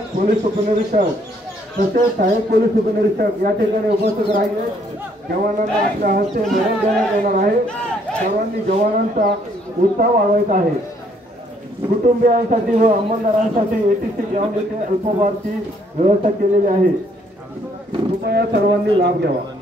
Police उपनिरीक्षक तसेच सहाय्यक पोलीस उपनिरीक्षक या ठिकाणी उपस्थित राहिले। जवानांना आपल्या हस्ते मेडल देण्यात येणार आहे। सर्वांनी जवानांचा उत्साह वाढवायचा आहे। कुटुंबियांसाठी व अंमलदारांसाठी एटीसी ग्राउंड येथे अल्पभारची व्यवस्था केलेली आहे। कृपया सर्वांनी लाभ घ्यावा।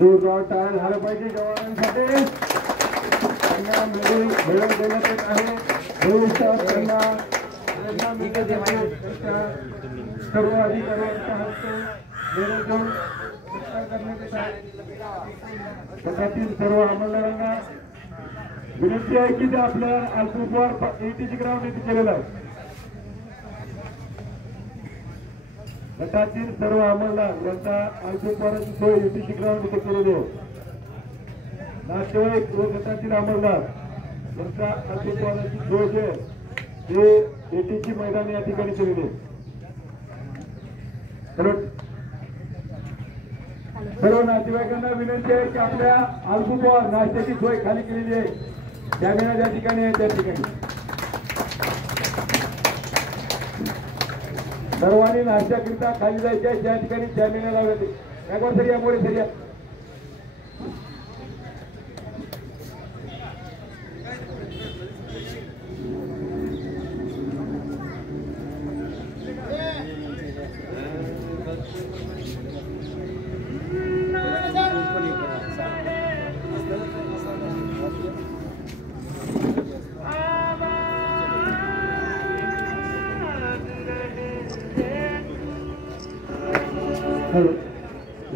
जोरदार टाळ्या झाल्या पाहिजे जवानांसाठी। त्यांना मेडल देण्यात येत आहे। भविष्यात त्यांना सर्व अधिकाऱ्यांच्या हस्ते मेडल देऊन सत्कार करण्यात येत आहे। त्यातील सर्व अंमलदारांना विनंती आहे की ते आपल्या अल्पभार एटीसी ग्राउंड येथे केलेला आहे। गटातील सर्व अंमलदार यांचा अल्पभाराची सोय एटीसी ग्राउंड येथे केलेली आहे। नातेवाईक व गटातील अंमलदार यांचा अल्पभाराची सोय जे हे एटीसी मैदान या ठिकाणी केलेले आहे। सर्व नातेवाईकांना विनंती आहे की आपल्या अल्पभार नाश्त्याची सोय खाली केलेली आहे। कॅमेरा ज्या ठिकाणी आहे त्या ठिकाणी सर्वांनी नाश्त्याकरिता खाली जायचे आहे। ज्या ठिकाणी कॅमेरा लावले त्यावर सरिया मोरे सरिया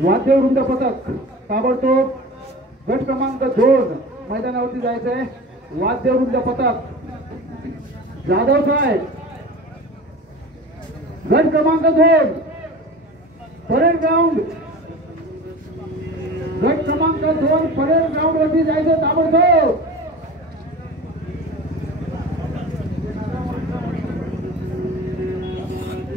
वाद्यवृंद पथक ताबडतोब गट क्रमांक 2 मैदानावरती जायचं आहे। वाद्यवृंद पथक जाधव साहेब गट क्रमांक 2 परेड ग्राउंड गट क्रमांक 2 परेड ग्राउंड वरती जायचं ताबडतोब।